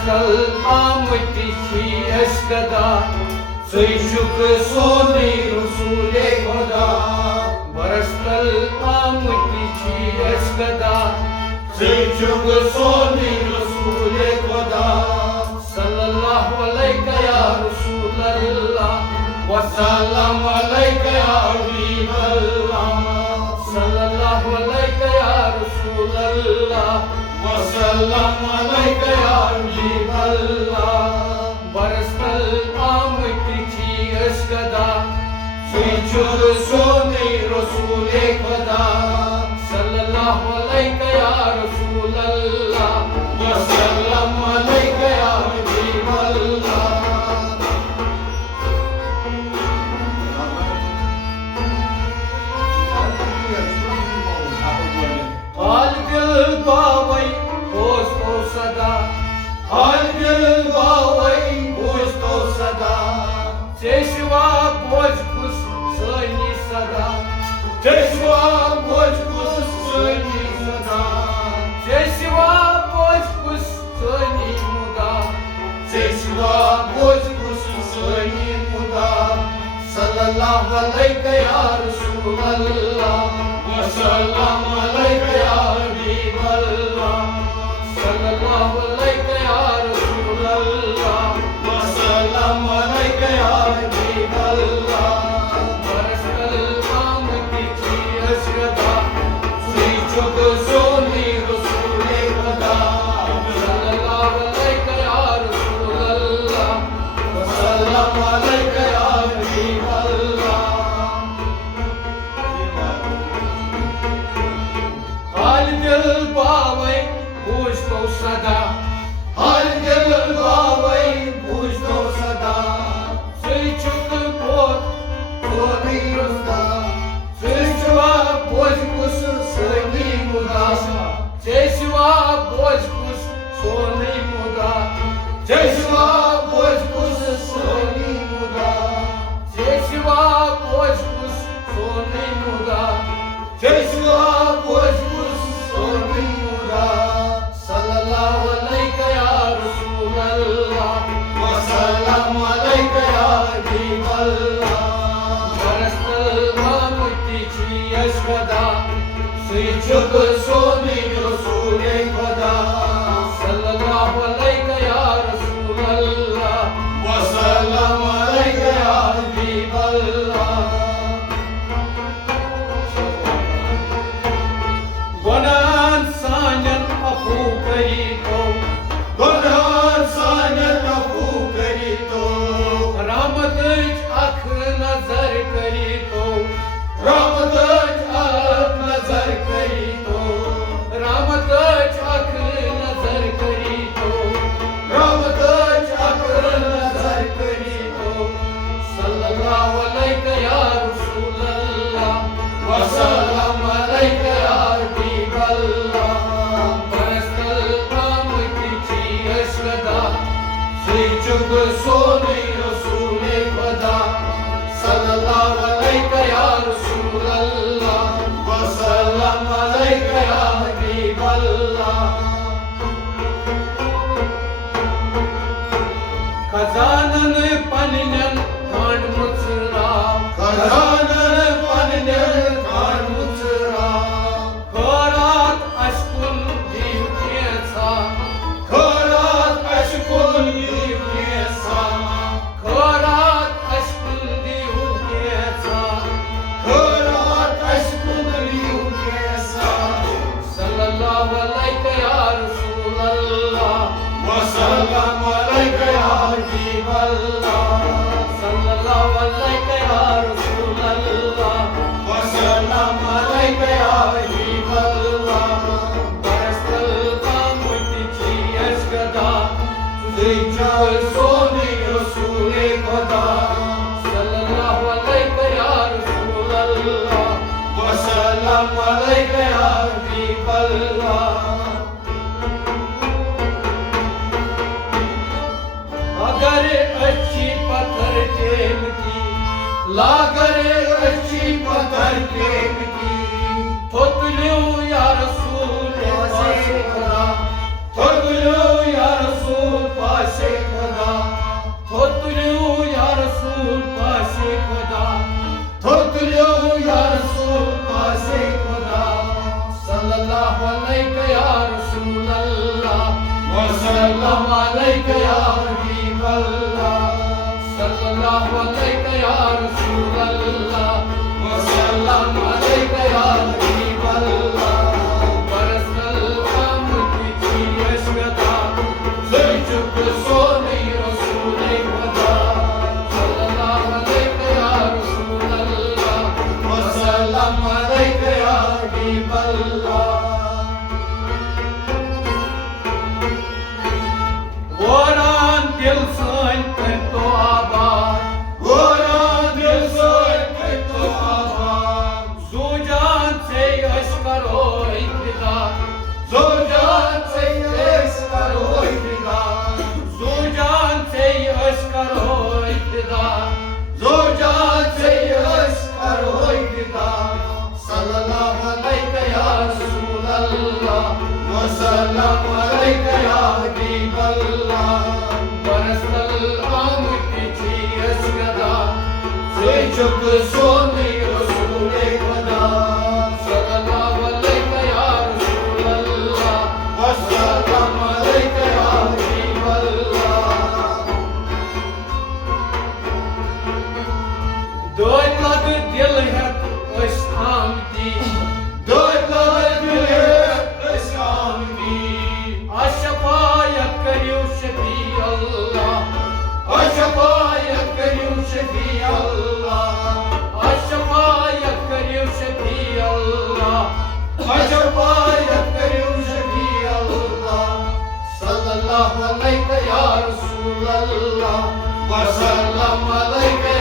Barastal amti chi eskada Sai shuk soni Rasule Khuda Barastal amti chi eskada Sai shuk soni Rasule Khuda Sallallahu alayka ya Rasulallah Wa salam alayka ya Habiballah Sallallahu alayka ya Rasulallah Wa salam alayka ya Habiballah Barastal amti chi eskada Sai shuk soni Rasule Khuda Sallallahu alayka ya Rasulallah Wa salam alayka ya Habiballah Hal dil bavai dosto sada Hal dil bavai dosto sada Çeşva bojkus sani sada Çeşva bojkus sani sada Çeşva bojkus sani muda Çeşva bojkus sani muda Sallallahu alayka ya Rasulallah Wa salam alayka ya Habiballah Sallallahu alayka ya Rasulallah Wa salam alayka ya Habiballah Barastal amti chi eskada Sai shuk soni Rasule Khuda Sallallahu alayka ya Rasulallah Wa salam alayka ya Habiballah Hal dil bavai bujhto sada Hal dil bavai bujhto sada Sai shuk pot soni Rasda Çeşva bojkus sani muda Çeşva bojkus soni muda Çeşva bojkus soni muda Çeşva bojkus soni muda Çeşva bojkus soni muda Sallallahu alayka ya Rasulallah Wa salam alayka ya Habiballah Barastal amti chi eskada Sai shuk soni Rasule Khuda Sallallahu alayka ya Rasulallah Wa salam alayka ya Habiballah Gunan sanyan apu karito Gunan sanyan apu karito Rahmatich akh nazar karito Rahmatich akh nazar karito Rahmatich akh nazar karito Rahmatich akh nazar karito Sallallahu alayka ya Rasulallah Wa salam alayka ya Habiballah Barastal amti chi eskada Sai shuk soni Rasule Khuda Sallallahu alayka ya Rasulallah Wa salam alayka ya Habiballah Khazanan pannan khan mutsra Khazanan pannan khan mutsra Kharat ashkun div kesa Kharat ashkun div kesa Kharat ashkun div kesa Kharat ashkun div kesa Sallallahu alayka ya Rasulallah Wa salam alayka ya Habiballah Sallallahu alayka ya Rasulallah Wa salam alayka ya Habiballah Barastal amti chi eskada Sai shuk soni Rasule Khuda Sallallahu alayka ya Rasulallah Wa salam alayka ya Habiballah Agar अच्छी पत्थर टेम की लागर अच्छी पत्थर टेम की थोक लो या रसूल वसल्लम अलैका या हबीब अल्लाह सल्लल्लाहु अलैका या रसूल अल्लाह वसल्लम अलैका या हबीब अल्लाह बरसल आमद की अशगदा ज़ुल्जुक सोने रसूल खुदा सल्लल्लाहु अलैका या रसूल अल्लाह वसल्लम अलैका या हबीब अल्लाह Voran dil san karto abad Voran dil san karto abad Zujan se ashkaro ikida Zujan se ashkaro ikida Zujan se ashkaro ikida Zujan se ashkaro ikida Sallallahu alayka ya Rasul Allah Wa sallam alayka ya Habib Allah Zeyçuk sonu Resul-i Kuda Sallallahu aleyke ya Resulallah Ve sallam aleyke ya Habiballah Doyladı dil hep ışhamdi Doyladı dil hep ışhamdi Aşşafayet kariyo şefi Allah Aşşafayet kariyo şefi Allah Aşşafayet kariyo şefi Allah Aşşafayet kariyo şefi Allah Sallallahu aleyke ya Resulallah Ve sallam aleyke